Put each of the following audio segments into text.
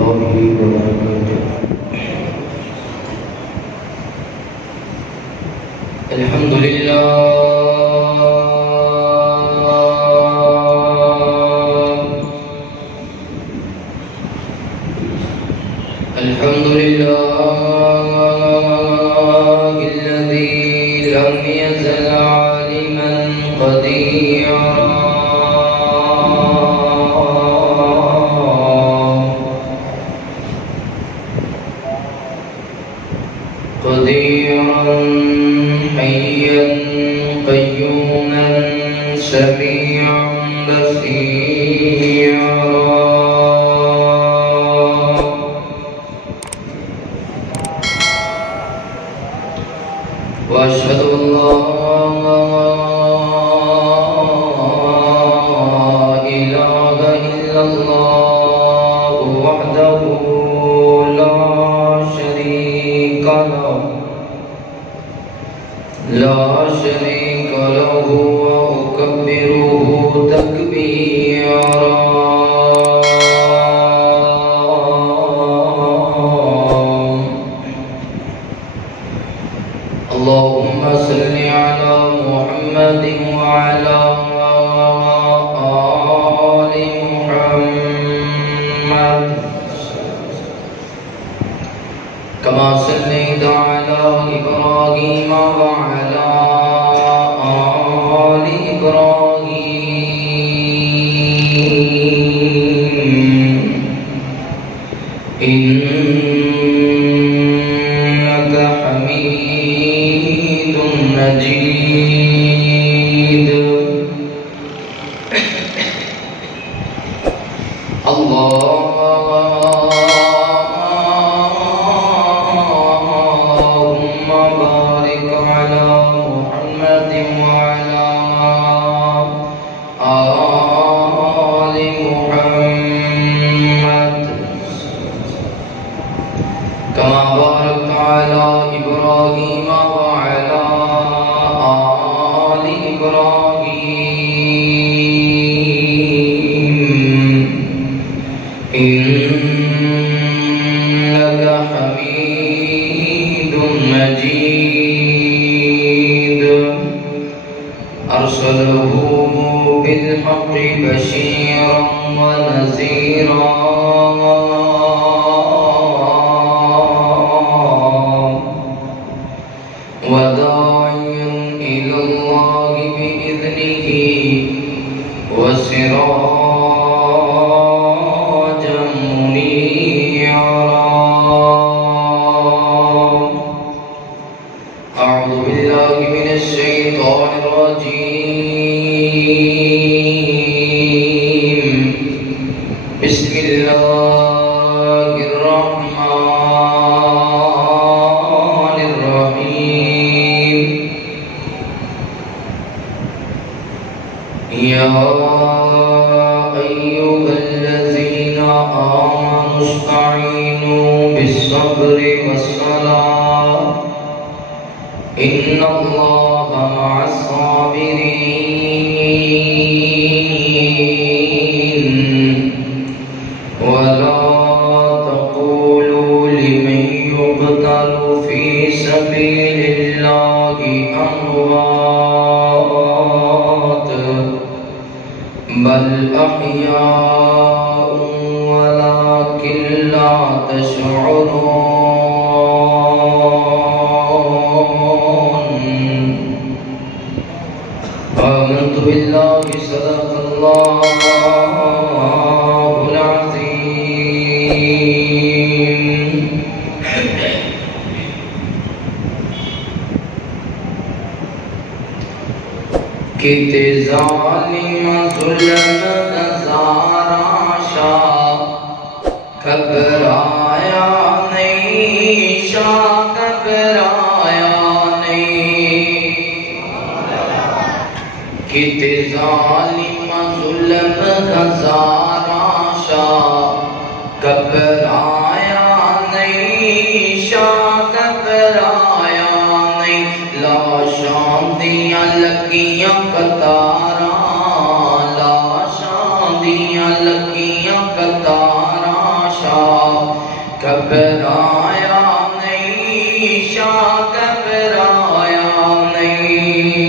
الله وبركاته. الحمد لله الحمد لله الذي لم يزل عالما قديرا حيا قيوما سميعا بصيرا وأشهد أن لا إله إلا الله وحده لا شريك له وأكبره تكبيرا اللهم صل على محمد وعلى آل محمد كما صليت على إبراهيم وعلى آل إبراهيم إنك حميد مجيد اللهم بارك على محمد وعلى آل محمد كما باركت على إبراهيم وعلى آل إبراهيم إنك حميد مجيد أرسله بالحق بشيرا ونذيرا وداعيا إلى الله بإذنه وسراجا منيرا أعوذ بالله من الشيطان الرجيم بسم الله الرحمن الرحيم يا أيها الذين آمنوا استعينوا بالصبر والصلاة إن الله مع الصابرين ولا تقولوا لمن يقتل في سبيل الله أموات بل أحياء ولكن لا تشعرون آمنت بالله صدق الله العظيم کتے ظالم ظلم نظارہ شاہ گھبرایا نہیں شاہ گھبرایا نہیں کتے ظالم ظلم نظارہ شاہ گھبرایا نہیں شاہ گھبرایا نہیں لاشاں دیاں لگیاں قطاراں لاشاں دیاں لگیاں قطاراں شاہ گھبرایا نہیں، شاہ گھبرایا نہیں۔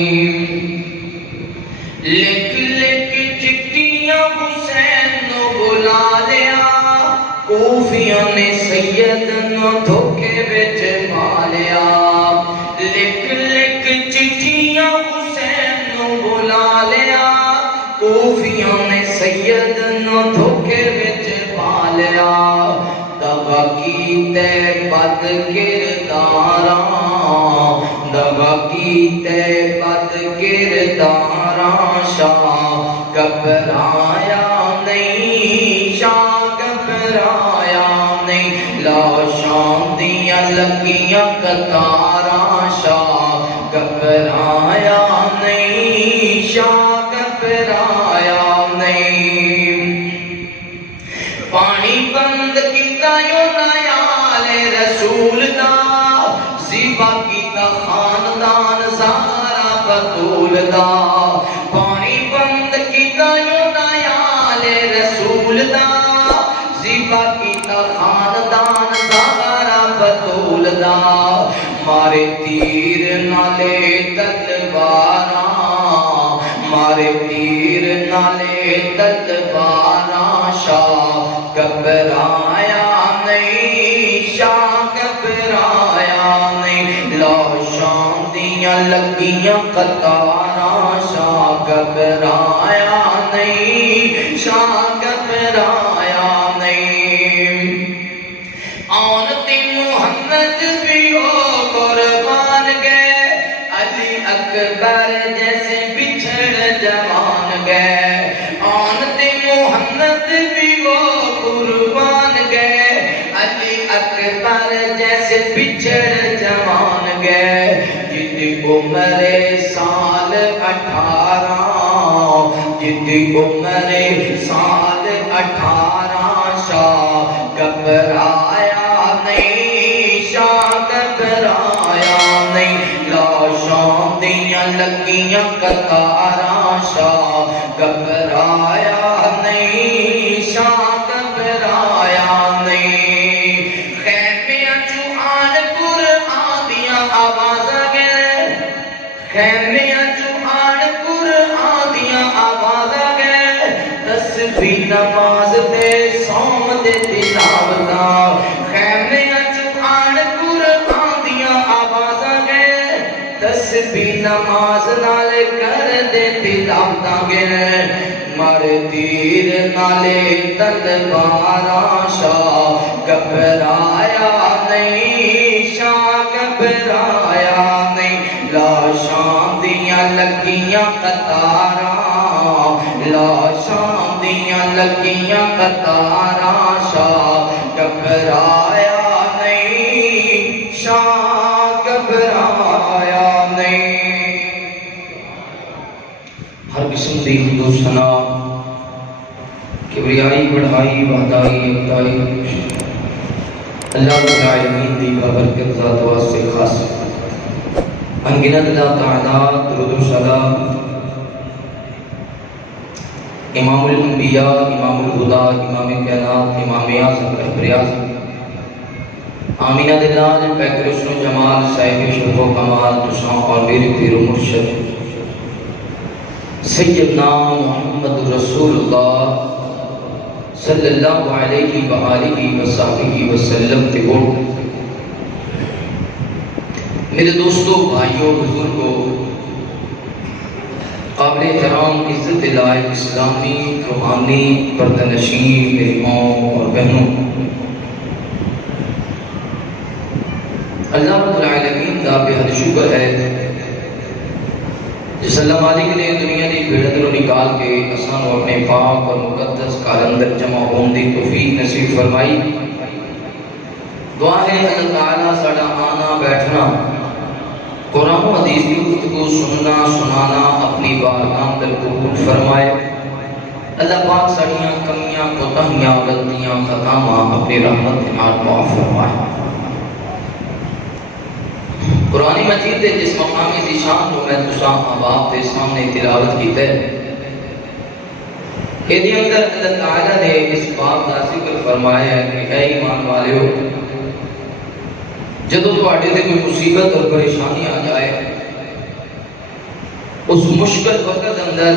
لکھ لکھ چٹھیاں حسین نو بلا لیا، کوفیاں نے سید نو دھوکے وچ پا لیا۔ لکھ لکھ چٹھیاں حسین نو بلا لیا، کوفیاں نے سید نو دھوکے وچ پا لیا۔ دغا کیتے بد کرداراں، دغا کیتے بد کرداراں، شاہ گھبرایا نہیں، شاہ گھبرایا نہیں۔ لاشاں دیاں لگیاں قطاراں، شاہ گھبرایا نہیں، شاہ گھبرایا نہیں۔ پانی بند کیتا یوں نیال رسول دا، زیبا کیتا خاندان زہرا بطول دا۔ پانی بند کیتا یوں نیال رسول دا، زیبا کیتا خاندان زہرا بطول دا۔ مارے تیر نالے تلواراں، مارے تیر نالے تلواراں، شاہ گھبرایا نہیں، شاہ گھبرایا نہیں۔ لاشاں دیاں لگیاں قطاراں، شاہ گھبرایا نہیں، شاہ گھبرایا نہیں۔ آنتی محمد بھی ہو قربان گئے، علی اکبر جیسے بچھڑ جوان گئے۔ آنتی محمد بھی ہو قربان گئے، علی اکبر جیسے بچھڑ جوان گئے۔ جتنی عمر سال 18، جتنی عمر سال 18، شاہ گھبرایا نہیں، شاہ گھبرایا نہیں۔ لاشاں دیاں لگیاں قطاراں، شاہ گھبرایا نہیں، شاہ گھبرایا نہیں۔ خیمیاں چوں آن قرآن دیاں آوازاں گے، خیمیاں چوں آن قرآن دیاں آوازاں گے، تسبیح نماز دے سوم دے تلاوتاں۔ خیمیاں چوں آن قرآن دیاں آوازاں گے، تسبیح نماز نال کر دے تلاوتاں گے۔ مارے تیر نالے تلواراں، شاہ گھبرایا نہیں، شاہ گھبرایا نہیں۔ لاشاں دیاں لگیاں قطاراں، لاشاں دیاں لگیاں قطاراں، شاہ گھبرایا نہیں، شاہ گھبرایا نہیں۔ ہر قسم دی حمد و ثنا، کبریائی، بڑھائی، وحدائی، اقتدائی اللہ رب العالمین دی بابرکت ذات واسطے خاص۔ انگنت لا تعداد درود و سلام امام الانبیاء، امام الہدا، امام کائنات، امام اعظم، رہبر اعظم، آمینہ دلال پیکر حسن و جمال، صاحب شرف و کمال، تساں اور میرے پیر و مرشد سیدنا محمد رسول اللہ صلی اللہ علیہ وآلہ وصحبہ وسلم تے گوڑ۔ میرے دوستوں، بھائیوں، بزرگوں، قابل احترام عزت لائق اسلامی روحانی پردہ نشین میری ماں اور بہنوں، اللہ رب العالمین کا بے حد شکر ہے جس اللہ مالک نے دنیا کی بھیڑ کو نکال کے اسان و اپنے پاک اور مقدس کالندر جمع ہونے کی توفیق نصیب فرمائی۔ دعا ہے اللہ تعالیٰ ساڈا آنا بیٹھنا، قرآن و حدیث کی گفتگو سننا سنانا اپنی بارگاہ اندر قبول فرمائے۔ اللہ پاک ساڈیاں کمیاں کوتاہیاں غلطیاں خطاواں اپنی رحمت کے نال معاف فرمائے۔ قرآن مجید دے جس مقامی ذیشان جو میں تساں احباب دے سامنے تلاوت کیتے یہ اندر اللہ تعالیٰ نے اس بات کا ذکر فرمایا ہے کہ اے ایمان والے ہو، جدو تواڈے تے کوئی مصیبت اور پریشانی آ جائے، اس مشکل وقت اندر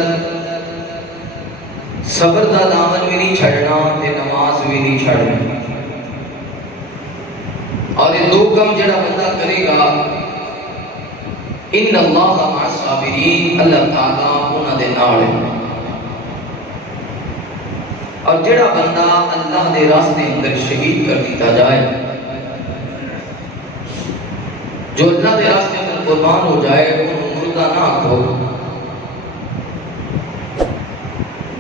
صبر دا دامن بھی نہیں چھڑنا تے نماز بھی نہیں چھڑنی، اور یہ دو کم جڑا بندہ کرے گا، ان اللہ مع الصابرین، اللہ تعالیٰ انہاں دے نال ہے۔ اور جڑا بندہ اللہ دے راستے اندر شہید کر دیتا جائے، جو اللہ دے راستے اندر قربان ہو جائے، وہ مردہ نہ آکھو،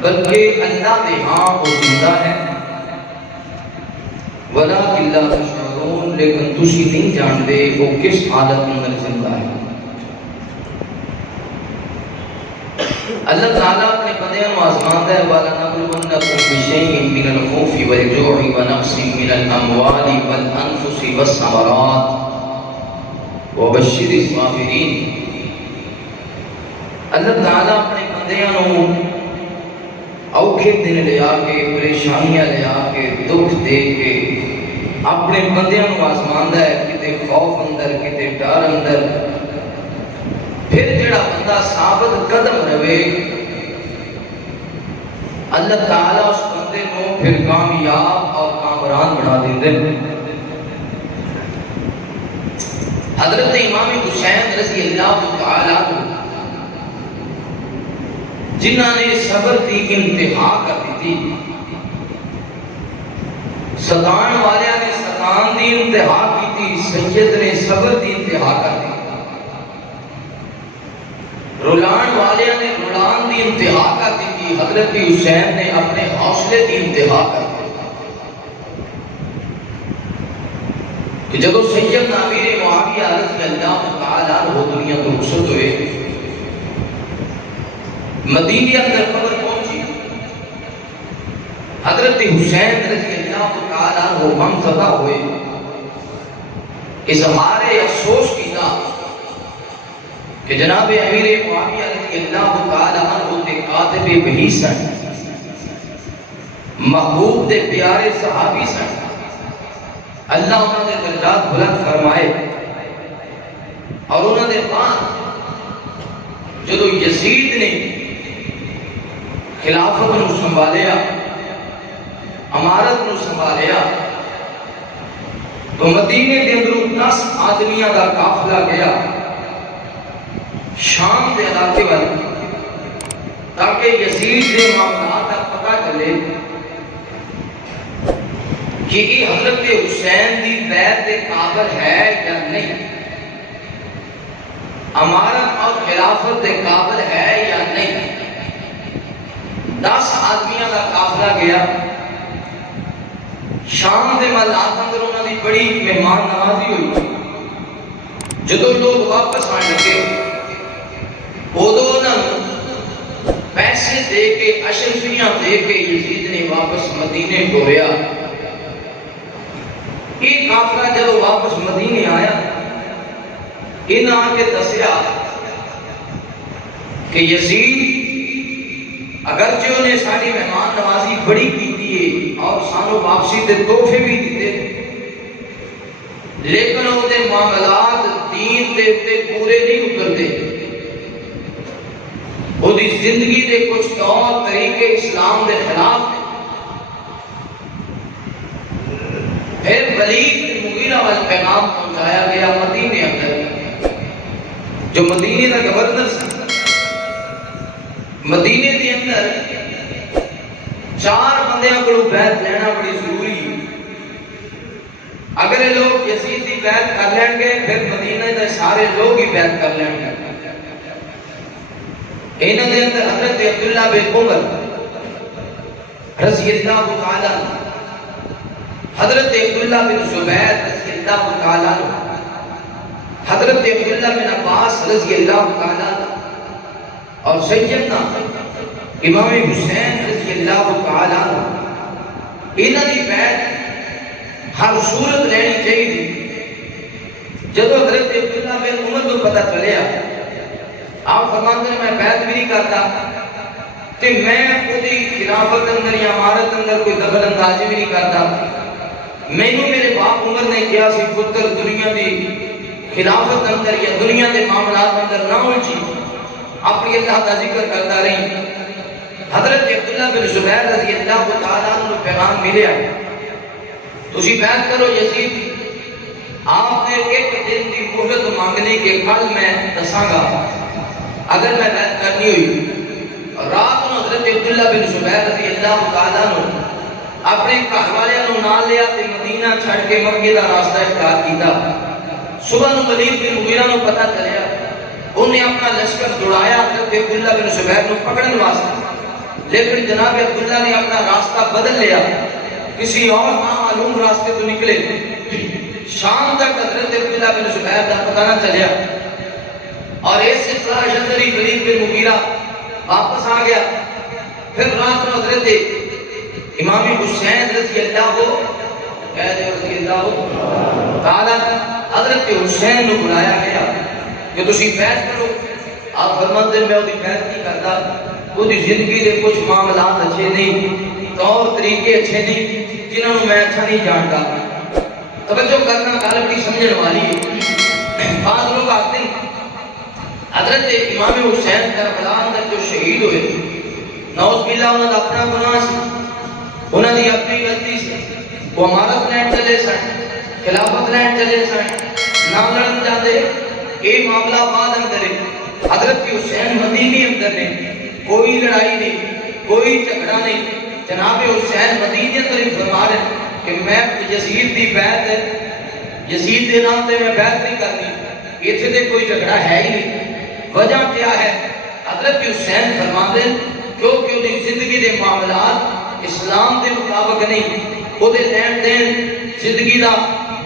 بلکہ اللہ دے ہاں وہ زندہ ہے، وَلَٰكِن لَا تَشْعُرُونَ، لیکن تسی نہیں جانتے وہ کس حالت اندر زندہ ہے۔ اللہ تعالیٰ اپنے بندیاں نو آزماندا ہے، وَلَنَبْلُوَنَّكُم بِشَيْءٍ مِّنَ الْخَوْفِ وَالْجُوعِ وَنَقْصٍ مِّنَ الْأَمْوَالِ وَالْأَنفُسِ وَالثَّمَرَاتِ وَبَشِّرِ الصَّابِرِينَ۔ اللہ تعالیٰ اپنے بندیاں نو اوکھے دن لے آ کے، پریشانیاں لے آ کے، دکھ دے کے اپنے بندیاں نو آزماندا ہے، کتے خوف اندر، کتے ڈر اندر۔ پھر جڑا بندہ ثابت قدم رہے، اللہ تعالیٰ اس بندے کو پھر کامیاب اور کامران بنا دیندے۔ حضرت امام حسین رضی اللہ تعالیٰ عنہ، جنہاں نے صبر کی انتہا کر دی تھی، ستان والے نے ستان دی انتہا کی تھی، سید نے صبر دی انتہا کر دی، رولان والے نے رولان دی انتہا کر دی تھی، حضرت حسین نے اپنے حوصلے دی انتہا کر دی کہ جب سیدنا امیر معاویہ رضی اللہ تعالیٰ عنہ دنیا کو رخصت ہوئے، مدینے اندر خبر پہنچی، حضرت حسین رضی اللہ تعالیٰ عنہ غمزدہ ہوئے، اظہار افسوس کیتا کہ جناب امیر معاویہ رضی اللہ تعالیٰ عنہ دے کاتب وحی سن، محبوب دے پیارے صحابی سن، اللہ انہوں نے درجات بلند فرمائے، اور انہوں نے بعد جدو یزید نے خلافت نو سنبھالیا، امارت نو سنبھالیا، تو مدینے کے اندر 10 آدمیاں کا قافلہ گیا شام کے علاقے والے، تاکہ یزید کے معاملات کا پتہ چلے کہ یہ حضرت حسین دی بیعت کے قابل ہے یا نہیں، امارت اور خلافت کے قابل ہے یا نہیں۔ 10 آدمیاں کا قافلہ گیا، شام کے مالات اندر انہوں نے بڑی مہمان نوازی ہوئی، جدو لوگ واپس آنے لگے، ادو پیسے دے کے، اشرفیاں دے کے یزید نے واپس مدینے ٹوریا۔ یہ قافلہ جب واپس مدینے آیا، ان آ کے دسیا کہ یزید اگرچہ انہیں ساری مہمان نوازی بڑی کی ہے اور سانو واپسی تے تحفے بھی دیتے، لیکن وہ دے معاملات دین دے پورے نہیں اترتے، وہ دی زندگی دے کچھ طور طریقے اسلام دے خلاف ہیں۔ پھر ولید بن مغیرہ وال پیغام پہنچایا گیا مدینے اندر، جو مدینے کا گورنر تھا۔ مدینے کے اندر 4 بندیاں کو بیعت لینا بڑی ضروری ہے، اگر یہ لوگ یزید کی بیعت کر لیں گے پھر مدینے کے سارے لوگ ہی بیعت کر لیں گے۔ انہوں نے اندر حضرت عبداللہ بن عمر رضی اللہ تعالیٰ عنہ، حضرت عبداللہ بن زبیر رضی اللہ تعالیٰ عنہ، حضرت عبداللہ بن عباس رضی اللہ تعالیٰ عنہ، اور سیدنا امام حسین رضی اللہ تعالیٰ عنہ، انہوں نے بیعت ہر صورت لینی چاہیے۔ جب حضرت عبداللہ بن عمر کو پتہ چلیا، آپ فرماتے ہیں میں بیعت بھی نہیں کرتا، تے میں خودی خلافت اندر یا عمارت اندر کوئی دخل اندازی بھی نہیں کرتا. میں نے میرے باپ عمر نے کیا سی پتر دنیا دی خلافت اندر یا دنیا دے معاملات اندر نہ الجھی، اپنی اللہ کا ذکر کرتا رہی. حضرت عبداللہ بن زبیر رضی اللہ تعالیٰ عنہ پیغام ملے آئے تسی بیعت کرو یزید، آپ نے ایک دن دی مہلت مانگنے کے کل میں دساں گا اگر میں بیعت کرنی ہوئی. رات کو حضرت عبداللہ بن زبیر رضی اللہ تعالیٰ عنہ اپنے گھر والے نو نال لیا تے مدینہ چھڑ کے مکے دا راستہ اختیار کیتا. صبح نو ولید بن مغیرہ نو پتہ چلیا، انہیں اپنا لشکر دوڑایا حضرت عبداللہ بن زبیر نو پکڑن واسطے، لیکن جناب عبداللہ نے اپنا راستہ بدل لیا، کسی اور نامعلوم راستے تو نکلے. شام تک حضرت عبداللہ بن زبیر دا پتہ نہ چلیا اور اس اطلاع شدری ولید بن مغیرہ واپس آ گیا. پھر رات کو حضرت امام حسین رضی اللہ تعالیٰ حضرت حسین نو بلایا گیا کہ تسی بیعت کرو. آپ فرماتے ہیں میں وہ بیعت نہیں کرتا، وہ زندگی دے کچھ معاملات اچھے نہیں، طور طریقے اچھے نہیں جنہوں میں اچھا نہیں جانتا. توجہ کرنا غالب کی سمجھنے والی ہے. بعض لوگ آتے ہیں حضرت امام حسین کربلا اندر جو شہید ہوئے، نعوذ باللہ انہوں نے اپنا گناہ سی، انہوں نے اپنی غلطی سے وہ عمارت لین چلے سن، خلافت لین چلے سن، نام لڑن جاتے. یہ معاملہ بعد اندر ہے. حضرت حسین مدینی اندر نے کوئی لڑائی نہیں، کوئی جھگڑا نہیں. جناب حسین مدینی اندر ہی فرما رہے کہ میں یزید دی بیعت ہے، یزید دے نام تے میں بیعت نہیں کرنی. یہ تھے کوئی جھگڑا ہے ہی نہیں. وجہ کیا ہے؟ حضرت حسین فرما دے کیونکہ انہیں زندگی دے معاملات اسلام دے مطابق نہیں، وہ دے لین دین زندگی دا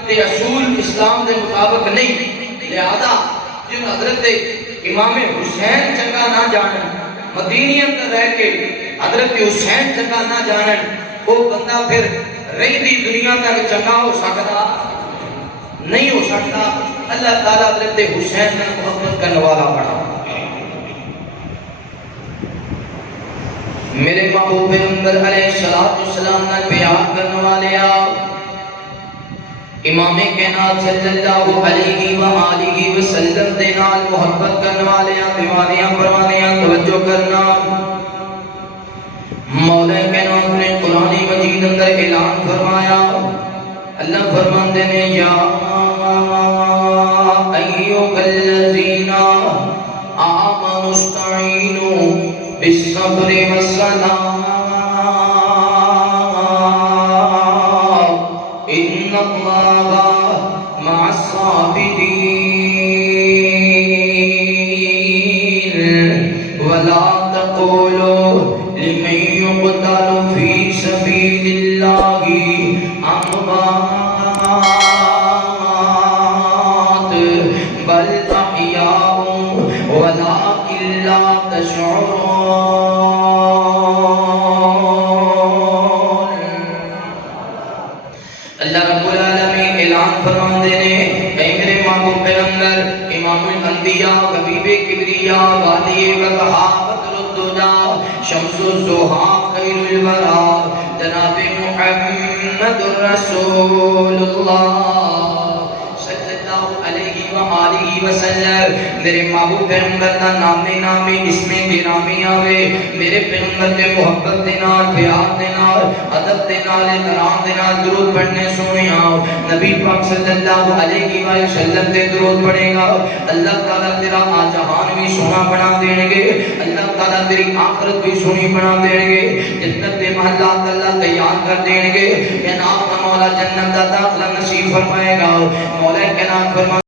تے اصول اسلام دے مطابق نہیں. لہذا جن حضرت امام حسین چنگا نہ جانن، مدینی اندر رہ کے حضرت حسین چنگا نہ جانن، وہ بندہ پھر رہی دی دنیا تک چنگا ہو سکتا نہیں ہو سکتا. اللہ تعالیٰ حضرت حسین نے محبت کرنے والا بڑھا. میرے محبوب پیغمبر علیہ السلام نے پیار کرنے والے آپ امام کائنات صلی اللہ علیہ وآلہ وسلم دے نال محبت کرنے والے دیوانیاں پروانیاں توجہ کرنا. مولا کائنات نے قرآن مجید اندر اعلان فرمایا، اللہ فرماندے نے یا ایھا الذین آمنوا استعینوا بالصبر والصلاۃ ان اللہ مع الصابرین ولا تقولوا لمن يقتل في سبيل الله اموات بل احیاء ولكن لا تشعرون. اللہ رب العالمین اعلان فرماندے نے اے میرے محبوب پیغمبر امام الانبیاء حبیب کبریا والی وقہا بدر الدجا شمس الضحا خیر الورا جناب محمد رسول اللہ صلی اللہ علیہ وآلہ وسلم. میرے محبوب پیغمبر دا نامی نامی اسم گرامی آوے، میرے پیغمبر دے محبت دے نال پیار دے نال ادب دے نال احترام دے نال درود پڑھنے سونے آؤ. نبی پاک صلی اللہ علیہ وسلم تے درود پڑھے گا، اللہ تعالیٰ تیرا جہان بھی سونا بنا دیں گے، اللہ تعالیٰ تیری آخرت بھی سونی بنا دیں گے، جنت دے محلات اللہ تیار کر دیں گے. جناب مولا جنت دا داخلہ نصیب فرمائے گا. مولا کائنات فرما